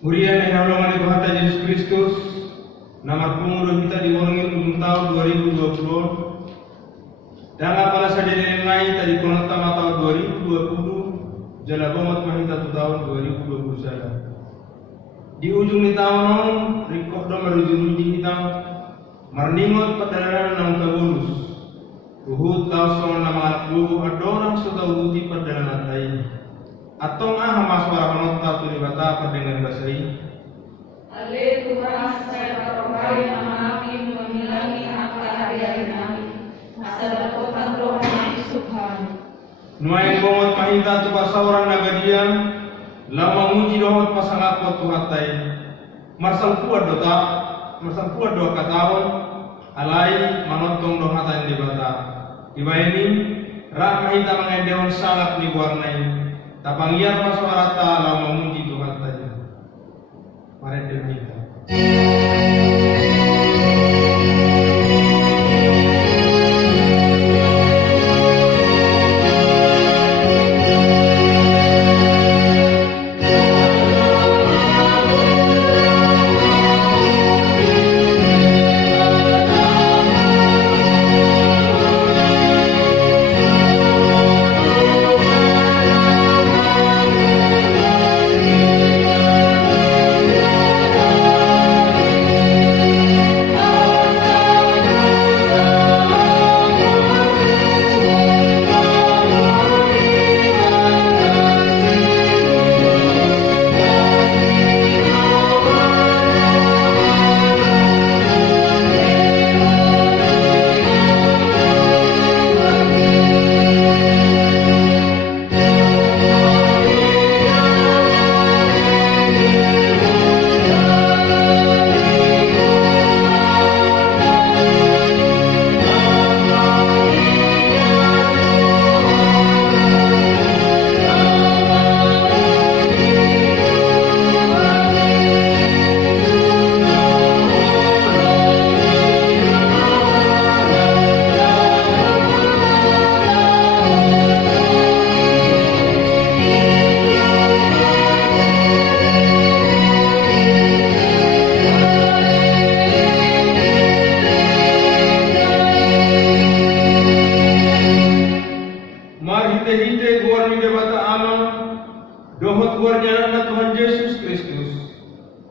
Urian yang nolongan Tuhan kita Yesus Kristus, nama penguruh kita diurangin ujung tahun 2020. Dan apalah saja yang lain tadi konota tahun 2020, jala bomat mahita tahun 2021. Di ujung ni tahun, rikok do merujung kita, marningot padalaran ng kabulus. Tuhut tau sa nama lubu adorang sa tawuti padalaran tayo. Atong hamas para penonton tu dibata dengan bahasa ini. Ale Tuhan saya berdoa nama kami menghilangi angka hari-hari kami. Asal kota rohani Tuhan. Nuain bomot mahita tu pasauran nagadia, lama muji dohot pasangat pot tuhatai. Marsang kuat dua katahon, alai manontong dohatan dibata. Iba ini rak mahita mengedehon salak ni warnai. Tapangiar pasuarata lama muji Tuhan saja. Mari kita.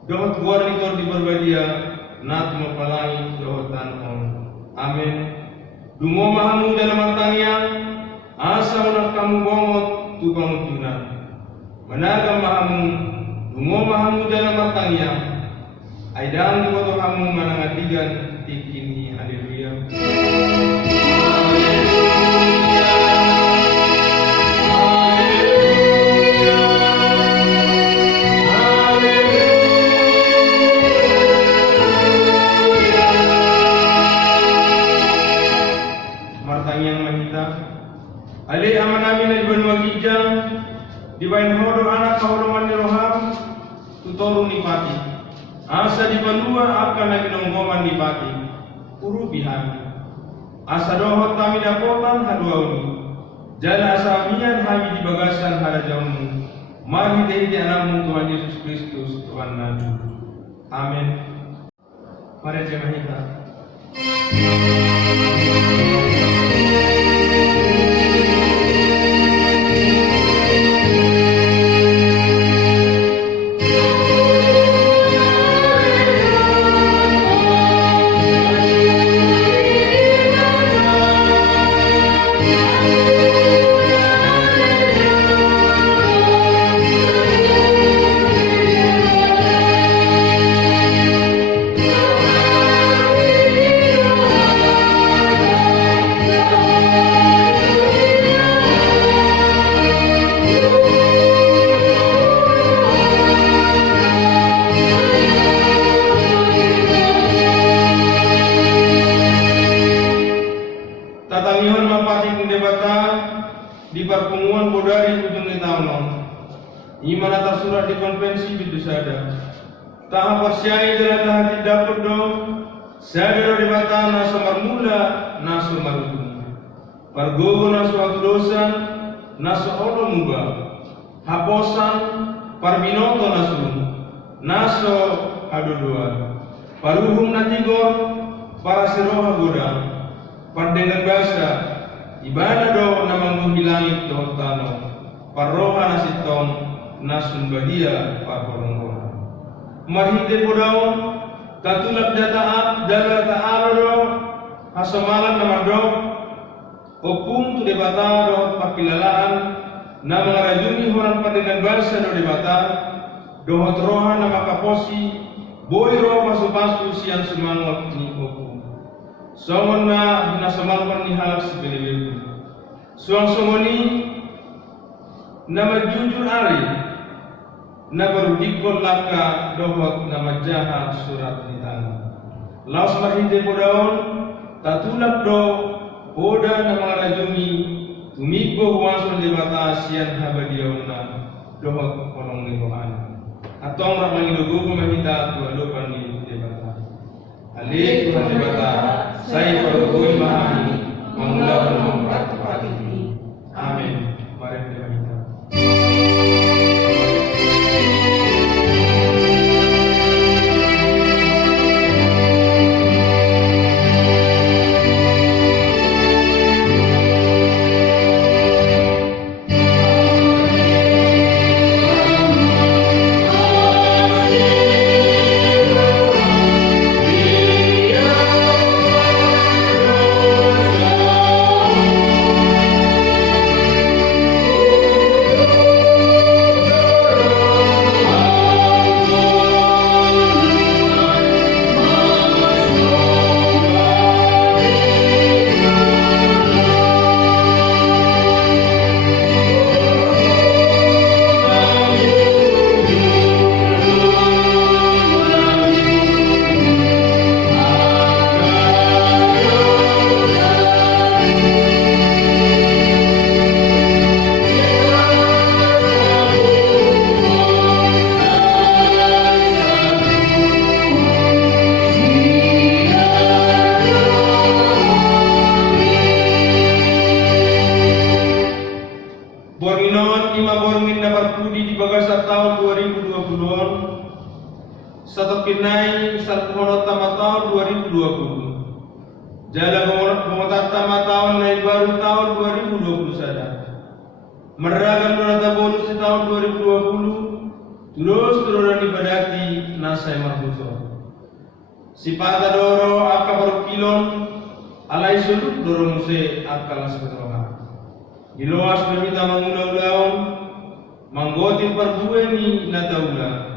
Dohot guar ni kor di berbadia, nat mempalangi dohotan on. Amin. Dungo mahamu dalam matangnya, asa unak kamu bomot tubang tunan. Menagam mahamu, dungo mahamu dalam matangnya, aidang di foto kamu manangatigan tikini. Haleluya. Ali aman amin al ban magijang di bain hodo anak kaholoman ni roham tutorun ni pati asa di balua akan lagi nonggoman ni pati uru bihan asa dohot kami dapotan haduauni jala asa mian hami di bagasan harajamu mari dehi anakmu Tuhan Yesus Kristus Tuhan Nabi. Amin. Mari jemaah kita. Di pertemuan bodari ujung tahun iman atas surat di konvensi bidusada tahap persyai dalam hati dapur dong sadar di bata nasu marmula nasu marudung pargogo nasu dosan nasu Allah mubah haposan parbinoto nasu naso hadudua paruhum natigor para siroha godang pandengan bahasa ibadah do namangguhi langit do tano parroha nasitong nasun badia parporonggoha marhite podaon tatulap jataat jala ta'ala do hasamalan namado opung tu debata do pakilalaan nama rajuni orang pandengan bahasa do debata dohot roha nama kaposi boy roh pasu-pasu siang semangat ni opung songon na hinasamalpan ni halak sebele-bele suang-songoni nama jujur ari na barudikon laka dohot nama jahat surat di tangan laos marhinte podaon tatulap do poda nama rajuni tumigbo huwason debata sian habadiyauna dohot konong lirohan atong ramangidogo kumahita tualupan ni debata ale Tuhan debata saya perluin mahani mengulakan memperhatikan ini amin mari kita Pinai satu Monotama tahun 2020 Jala Monotama tahun naik baru tahun 2020 saja Meragam Monotama bonus di tahun 2020 Terus turunan ibadati Nasai Mahbuso Sipata doro Aka baru kilon Alai sudut doro muse Akalas betroha Iloas bermita mengulau-ulaun Manggotin perbueni Nataula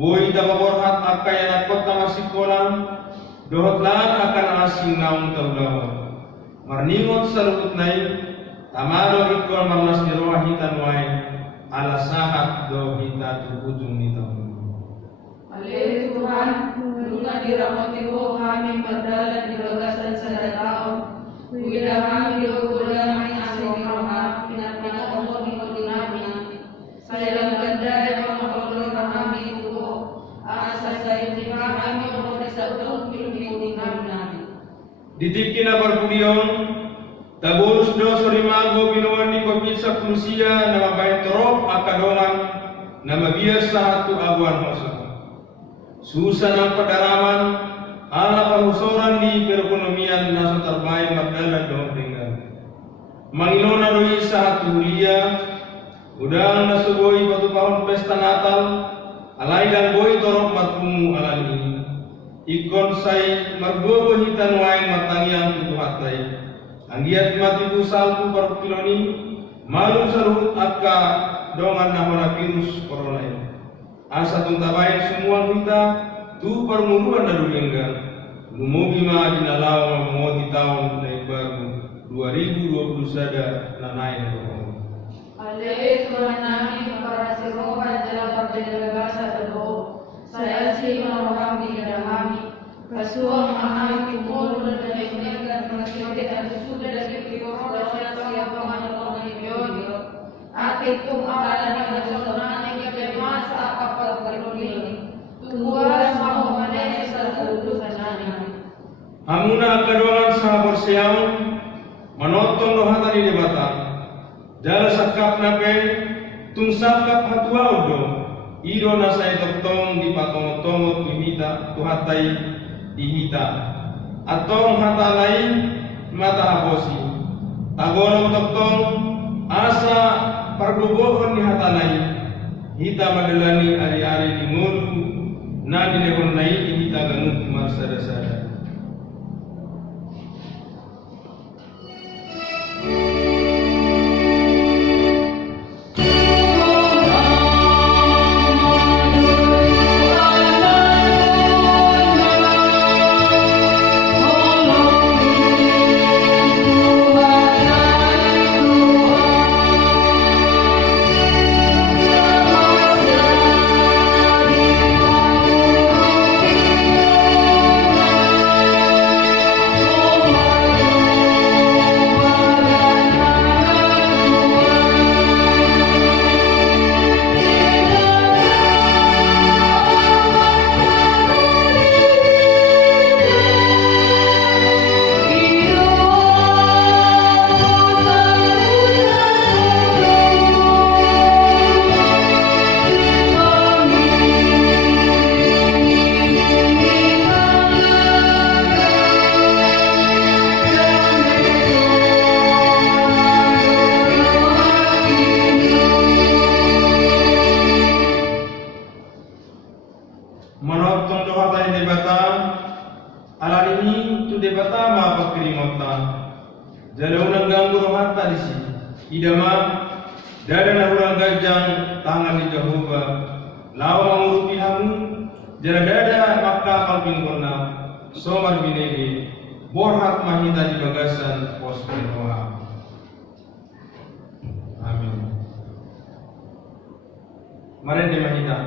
Boy tababorhat akaya nakot masih kolam dohot lang akan asing naung taulawan marningot salukut naik tamalo ikol marnas dirohitan wae ala sahat do hita ujung ni taun Alih Tuhan Luna dirahmati kami berdalan di bagasan sadakau Wida kami diugulan Kami asing roha Pinat-pinat umur di kami Saya dalam bandai Kami kami Ditipkin abar budion tabonus do sorimago binoan di kopisa krusia nama bain torop akadongan nama biasa satu aguan masuk susah nang pedalaman ala pahusoran di perekonomian naso terbaik magdalan do tinggal manginona doi satu hulia udang nasugoi batu tahun pesta Natal alai dan boy torok matkumu alani ikon sai margobo hitan waeng matangiang tutuhat lai anggiat mati salpu paru kiloni malum saruhut akka dongan namana virus corona ini asa tuntabain semua kita tu permuluan dadu lenggan lumugi ma dinalaw mamoti tahun naik baru 2020 sada nanai Ale Tuhan kami para siroha jalan berbeda bahasa teduh saya sih orang di kami kasuang mahal timur dan meningkat masih ada sudah dari kita siapa orang ini atikum amalan yang bersonan yang bermasa apa berbulan tungguan mau mana satu tujuan Hamuna kedua sahabat siang menonton dohatan di debatan jala sakap nape tun sakap hatua udo Ido na sai toktong di patong-tong tu hita tu hatai di hita. Atong hata lain mata haposi. Tagorong toktong asa perbubuhan di hata lain. Hita madelani ari-ari di ngulu na dilehon nai di hita ganut marsada-sada. Manotong doa tadi debata, ala ini tu debata ma pakrimota. Jalau nanggang rohat tadi si, idama dada nahurang gajang tangan di Jehovah. Lawa mengurupi hamu, jara dada maka kalbing kona, somar binegi, borhat mahita di bagasan pos doa. Amin. Mari di mahita.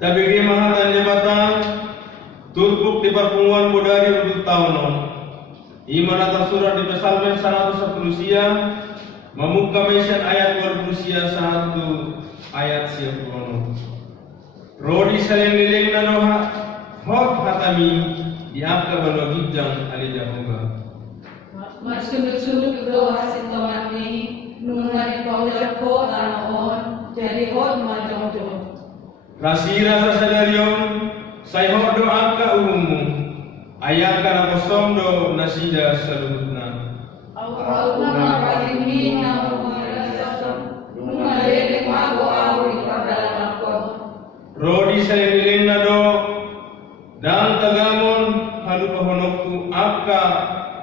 Tabigi mahatan jabatan turpuk di perpunguan budari untuk tahunon. Iman surat di Psalmen 110 sia membuka mesan ayat 20 sia 1 ayat sia purono. Rodi saling liling nanoha hot hatami diangka bano hijang ali Jehovah. Masunduk-sunduk doa sintoman ini nungani paujak ko tanaon jadi hot majong-jong. Rasira sasadarion sayho doa ka umum ayat kana kosomdo nasida salutna. Auna palimina umarasam nungalele mago auri padalamako. Rodi sayang na do dan tagamon halu pahonokku akka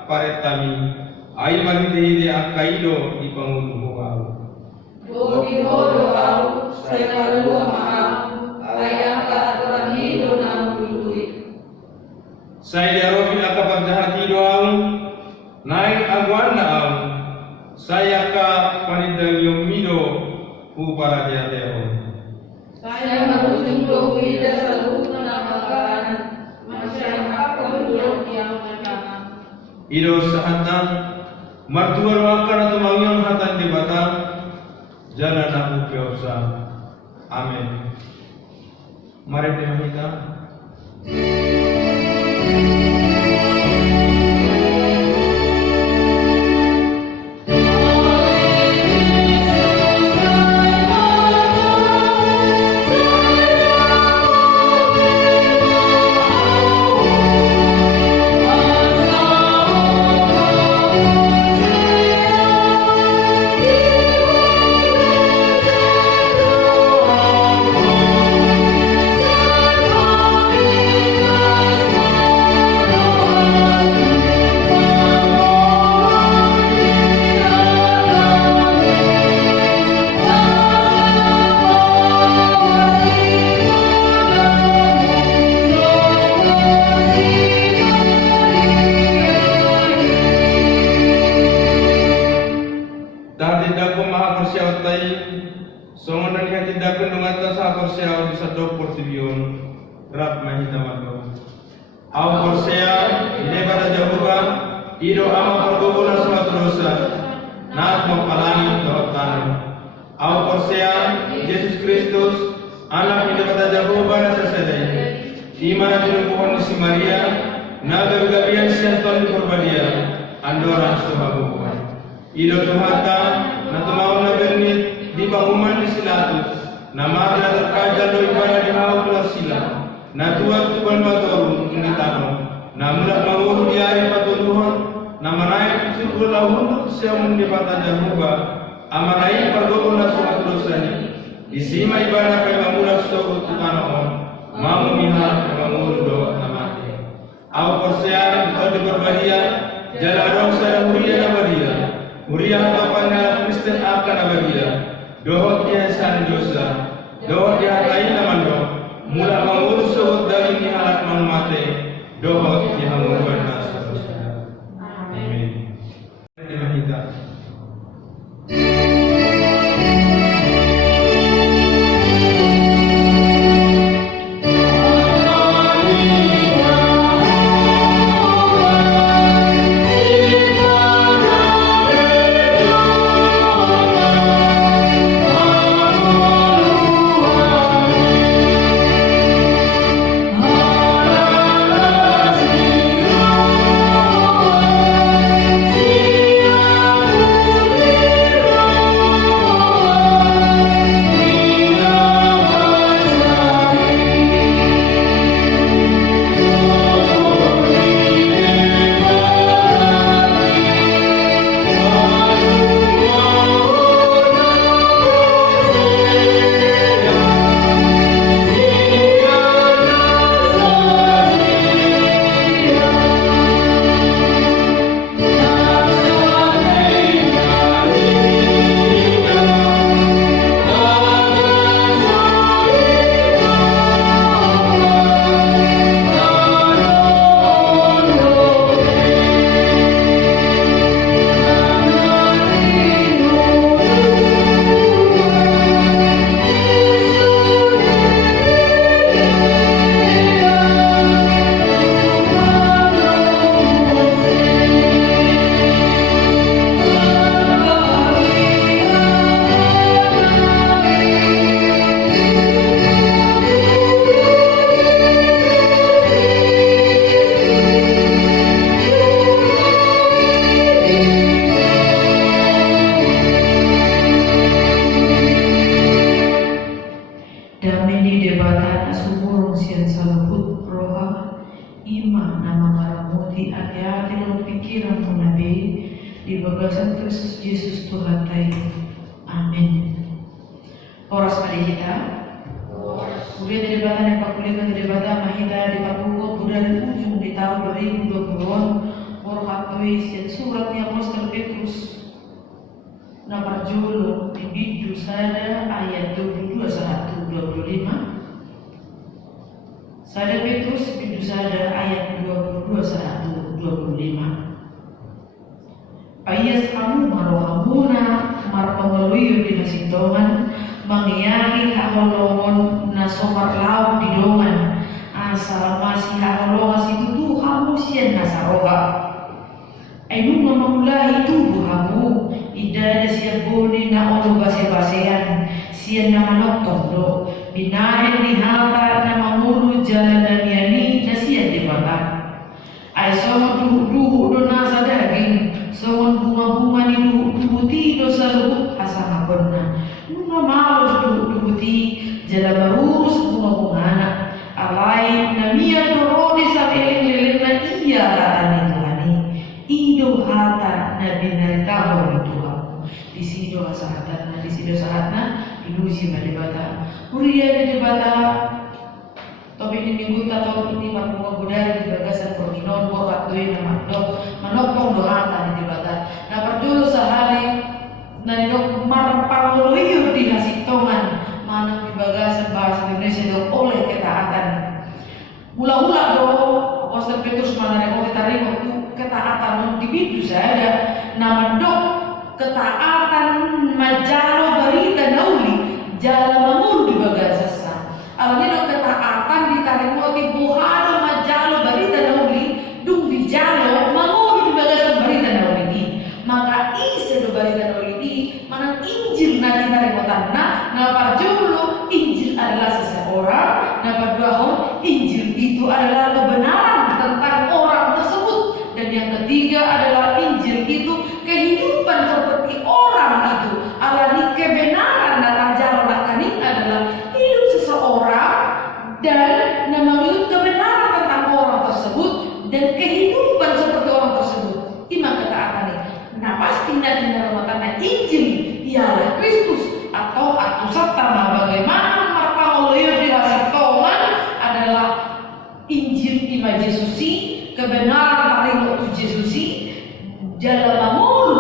paretami ay mahide akaido di pangulo au. Bobi hodo au sayalua mahal ayaka aturahido namului. Saya robi aka pagdahati do au naik agwana au saya ka panidang yomido upara diateo. Saya merujung dohida salutna namaganan masyarakat penduduk yang menanam. Ido sahatan martuar wakan atau mangyon hatan di batang jalan aku biasa. Amin. Mari kita. Songon dan hati dapat dengan tasa persia di satu portibion rap mahita mago. Au persia daripada Jehovah ido ama pergogola suatu dosa. Naat mempalani doa tanah. Au persia Yesus Kristus anak daripada Jehovah nasa sedai. Iman dinubuhan si Maria naga gabian sianton di perbadia andoran suhabuhan. Ido tuhata na tumaw na bernit di banguman di silatus na magla terkaja do ibana di hawak na sila na tuwag tuban matorun initano na mula manguru di ari patuluhan na marayi kusur lahun siya mong dipata Jehovah amarayi pergogon na sumat dosanya isima ibana kay mamulak sa ututanoon mamumihal kay manguru do na mati aw persiaran di berbadia jaladong sa huria na badia huria kapanya Kristen akan abadia dohot dia san dosa dohot dia hatai namando mula mangurus sahut dari ni halat man mate dohot dia mangurus nasa dosa. Amin. Terima kita. di bagasan Kristus Yesus Tuhan Tuhan. Amin. Poros mari kita. Kemudian dari bata yang pakulikan dari bata mahita di pakuko Buddha dan ujung di tahun 2020 Porhatui sian suratnya Apostol Petrus nomor julu di bidu sada ayat 22 1 25. Sada Petrus bidu sada ayat 22 1 25. Payas kamu marohamuna mar pengeluyu di nasintongan mangyari haholongon na somar laut di dongan asal masih haholongan situ tuh kamu sian nasaroga ainu mamulahi tubuh kamu ida ada siap boni na olo base-basean sian na manok do binahen di hata na mamulu jalan dan yani na sian di mata ay so duhu do nasa daging songon bunga-bunga ni dubuti dosa lubuk asama pernah nunga malos dubuti jala barus bunga-bunga anak alai namia doroni sa eleng-eleng na iya latani Tuhani ido hata na binaritaho ni Tuhan di sido sahatna di sido sahatna ilusi madibata huria madibata topik ini minggu atau ini bunga budaya di bagasan perginon borat doi nama dok manopong dohata di dibata na perjulu sehari na dok marpanguluyur di nasitongan mana di bagasan bahasa Indonesia dok oleh ketaatan mula-mula dok Apostol Petrus mana yang mau ditarik waktu ketaatan di bidu saya nama dok ketaatan majalo barita nauli Nabaduahon, Injil itu adalah kebenaran tentang orang tersebut. Dan yang ketiga adalah Injil itu kehidupan seperti orang itu. Alani kebenaran datang jalan ini adalah hidup seseorang dan memang kebenaran tentang orang tersebut dan kehidupan seperti orang tersebut. Ima kata akani. Nah pasti nanti dalam tanda Injil ialah Kristus atau sama bagaimana marpangoloyo dirasik tongan adalah Injil ima Yesusi, kebenaran paling waktu Yesusi dalam mamulu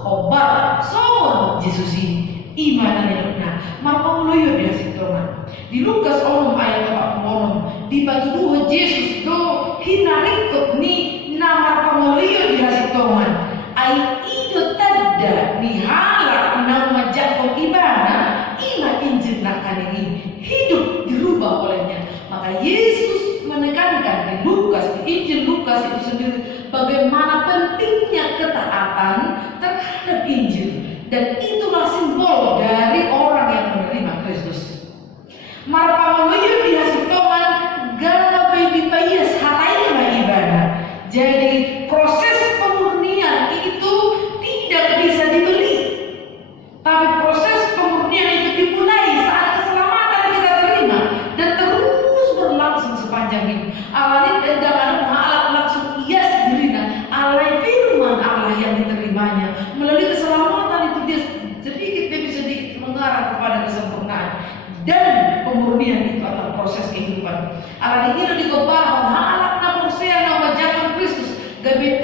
khobar somon Yesusi iman dan marpangoloyo dirasik tongan di Lukas 6 ayat 46 di batu Yesus do hinarikot ni nama pangoloyo dirasik tongan ai itu tada dihalak nama jakon ibana ima Injil nakkan ini hidup dirubah olehnya. Maka Yesus menekankan di Lukas, di Injil Lukas itu sendiri bagaimana pentingnya ketaatan terhadap Injil dan itulah simbol dari orang yang menerima Kristus. Marpangoloyo dirasik tongan gabe dipayas hataima ibana. Jadi proses pemurnian itu tidak bisa dibeli. Tapi proses pemurnian itu dimulai saat keselamatan kita terima dan terus berlangsung sepanjang hidup. Awalnya dan jangan mengalah langsung ia sendiri alai firman Allah yang diterimanya melalui keselamatan itu dia sedikit demi sedikit mengarah kepada kesempurnaan dan pemurnian itu adalah proses kehidupan. Alai ini dikobar mengalah namusea nama jalan Kristus gabe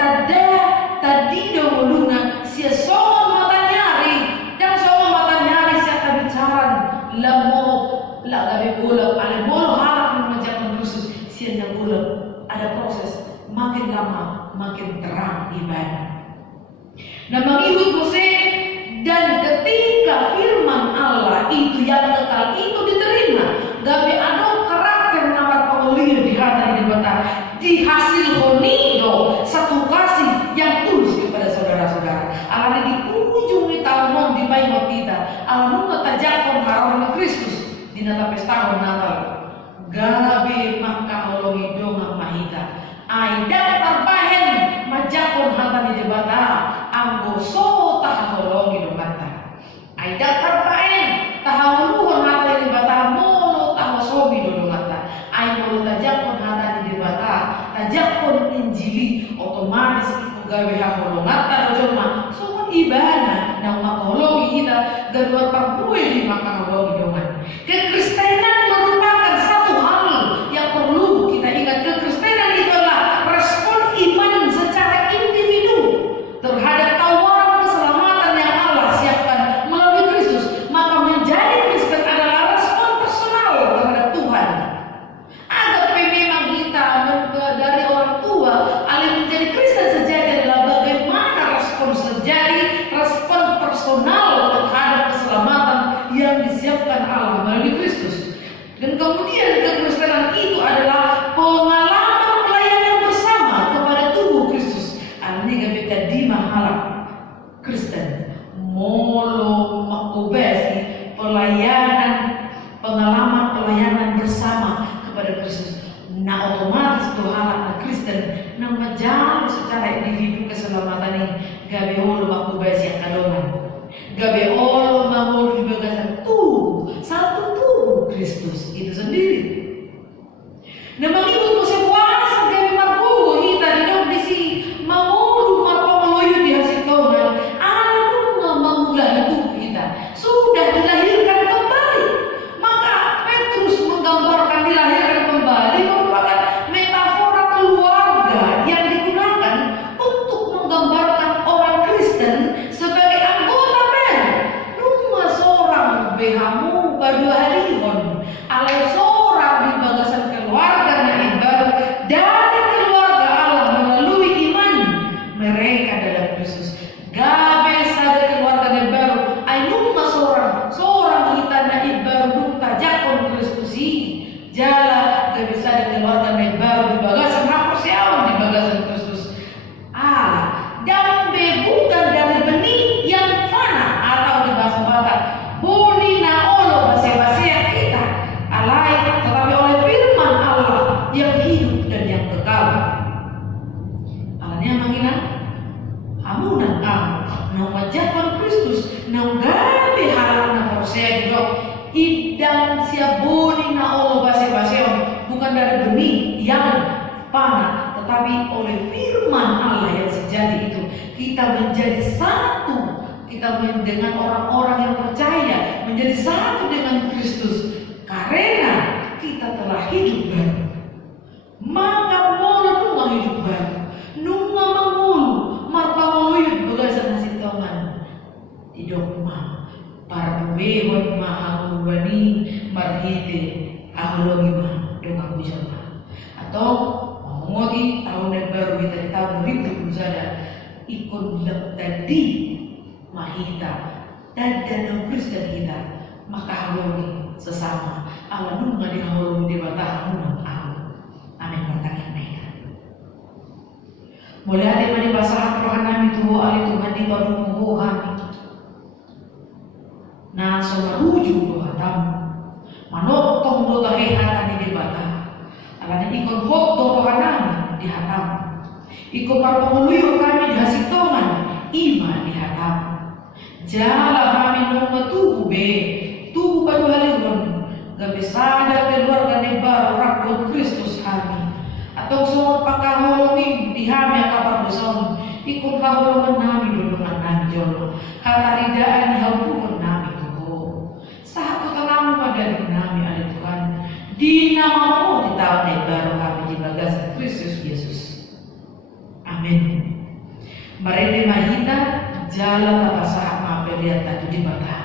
tadi dahuluna sia soal mata nyari dan soal mata nyari siapa bicara lamo la gabe bola ale bolo harap menjaga Kristus sia yang bola ada proses makin lama makin terang ibadah. Nah mengikut Mose dan ketika firman Allah itu yang kekal itu diterima gabe ada karakter nama pangoliyo di hati di mata di hasil honido satu kasih yang tulus kepada saudara-saudara. Alani di ujung tahun di bayi kita, alanu matajakon harapan Kristus di nata pesta Natal. Gabe maka holongi donga mahita. Aida tarbahen majakon hata di debata anggo so taha holongi dongata. Aida tarbahen taha luhon hata di debata mono taha sobi dongata. Ai mono tajakon hata di debata tajakon Injili otomatis itu gawe haholongata dojoma so ibana nang makahologi kita gadua pagbuwe di makahologi dongan. Kekristenan merupakan satu hal yang perlu kita ingat. Kekristenan itu adalah respon iman secara individu terhadap tawaran keselamatan yang Allah siapkan melalui Kristus. Maka menjadi Kristen adalah respon personal terhadap Tuhan. Ada memang kita dari orang tua alih menjadi Kristen sejati adalah bagaimana respon sejati, respon personal terhadap keselamatan yang disiapkan Allah melalui Kristus. Dan kemudian kekristenan itu adalah pengalaman pelayanan bersama kepada tubuh Kristus. Ini kita di mahala Kristen molo makubesi pengalaman pelayanan bersama kepada Kristus. Nah otomatis Tuhan Kristen nang menjalan secara individu keselamatan ini gabe holo makubesi yang kadongan. Gabe holo mamul di bagasan tubuh satu tubuh Kristus itu sendiri. Nah mengikut musim puasa gabe marbuhu kita di dalam disi mamulu marpangoloyo di hasil tongan anu memulai hidup kita sudah dilahirkan kembali. Maka Petrus menggambarkan dilahirkan kembali merupakan metafora keluarga yang digunakan untuk menggambarkan orang Kristen sebagai anggota rumah seorang behamu badu halihon alai seorang di bagasan keluarga na iba dan siap boni na Allah base-baseon, bukan dari benih yang panah, tetapi oleh firman Allah yang sejati itu kita menjadi satu. Kita dengan orang-orang yang percaya menjadi satu dengan Kristus karena kita telah hidup baru. Maka mula nunga hidup baru, nunga mangulu, marpanguluyut bagasan nasi tongan di dogma para pembehon mahangulwani marhite ahologi mah dongang bujama atau mengodi tahun yang baru kita di tahun 2021 ikut tadi mahita dan Kristen kita maka halogi sesama Allah nunga di halogi di batang munang Allah. Amin bertangan mereka. Mulai ada yang basahan rohanami tuho ali Tuhan di baru kami. Nah somaruju doa tamu manotong do tahe hatani di batang. Alanya ikon hot do rohanami di hatam. Ikon parpanguluyo kami di hasitongan iman di hatam. Jala kami nunggu tubuh tubuh padu halirun gabi sadar keluarga nebar rakon Kristus kami atau semua pakaholomi di hami akapar beson ikut kaholoman nami dudungan nami jolo kataridaan di haupuan nami tuho satu tenang pada nami ada Tuhan di namamu di tahun nebar kami di bagas Kristus Yesus. Amin. Mereka mahita jalan apa saat lihat tadi di mata.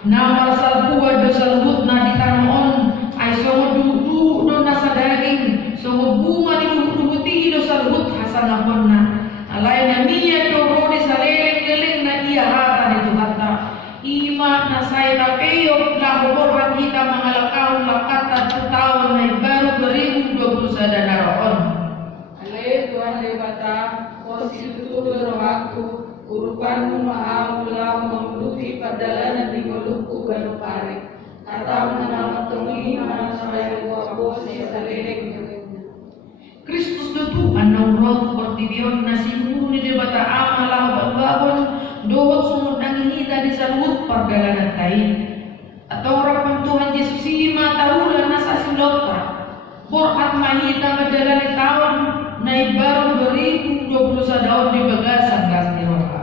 Nama salbuwa do salbut na di tanon ay songo dudu do nasa daging songo bunga di duhuti do salbut hasanahon na alay na miya do rodi sa leleng na iya hata ni Tuhata ima na say tapeyo lahobor kita mangalakaw lakatan tahun na baru 2020 na roon. Ale Tuhan lebata posisi rohaku Urupanmu maha mula memenuhi perjalanan di melukku galupari. Kata mengenal-mengenai mana saya buah saleleng. Kristus do Tuhan na urot portibion na simuni di bata amalah bangbawon dohot sumut nangihita di salut perjalanan tayo. Atau rapan Tuhan Yesus ima tahulan na sa silota. Borhat mahita majalani tahun na ibaron 2020 sa daon di bagasan gas ni Roha.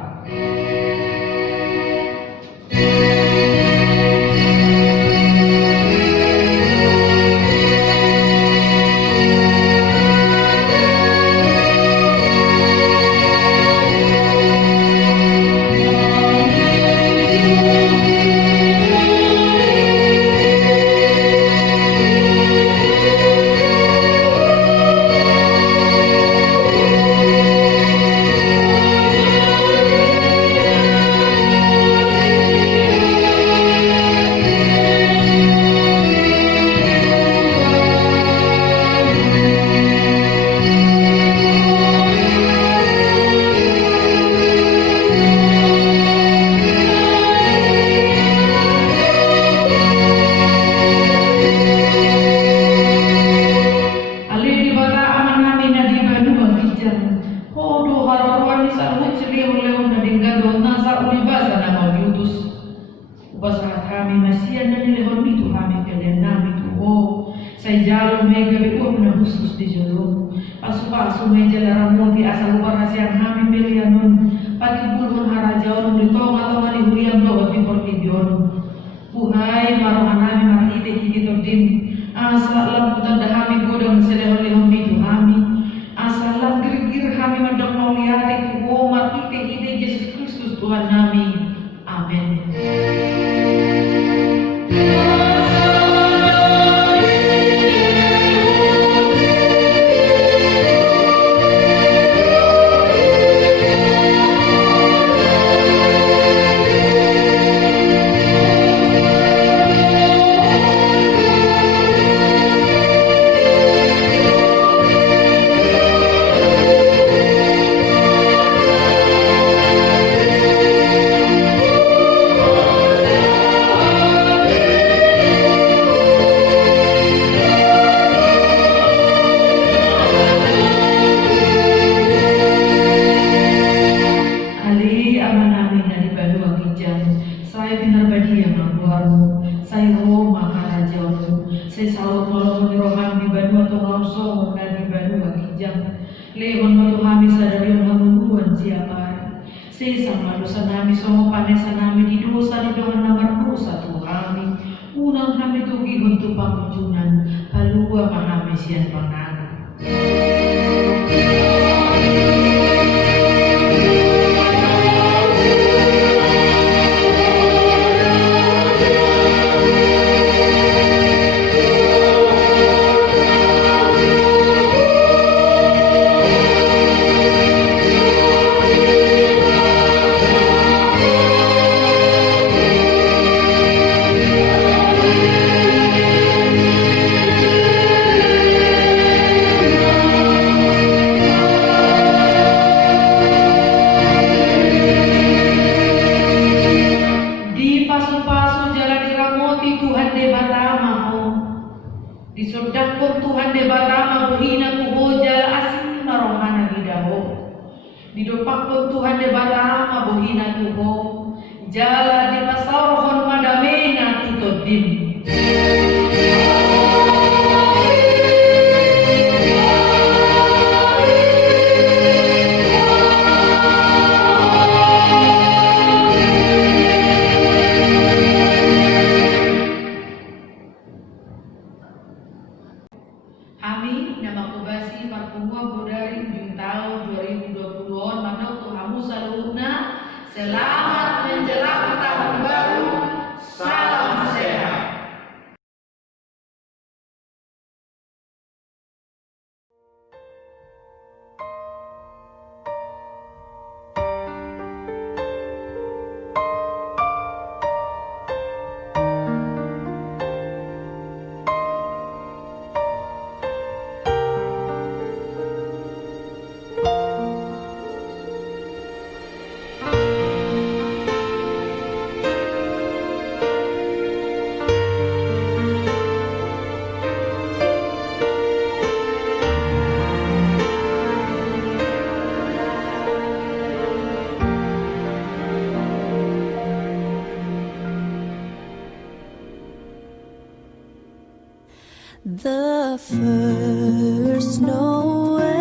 Pasu-pasu meja larang di asal operasi kami pilihanun pati bulhon harajaon di tonga di huriam doot di portibion buhay marohan nami marite hiti tordim asal lamputan dahami godang selehon-lehon bitu kami asal lam gir-gir kami madang mauliate kuho marite hiti Yesus Kristus Tuhan nami. Amin. Halua mahamisian pangan. Disodakon Tuhan de batama buhina kuhoja asin marohana gidaho. Didopakon Tuhan de batama buhina kuho jala di pasaurohon madamena tutodim. Kami nama kubasi parkumua bodari ujung tahun 2020 manok tuhamu saluna selamat menjelang tahun baru. The first Noel.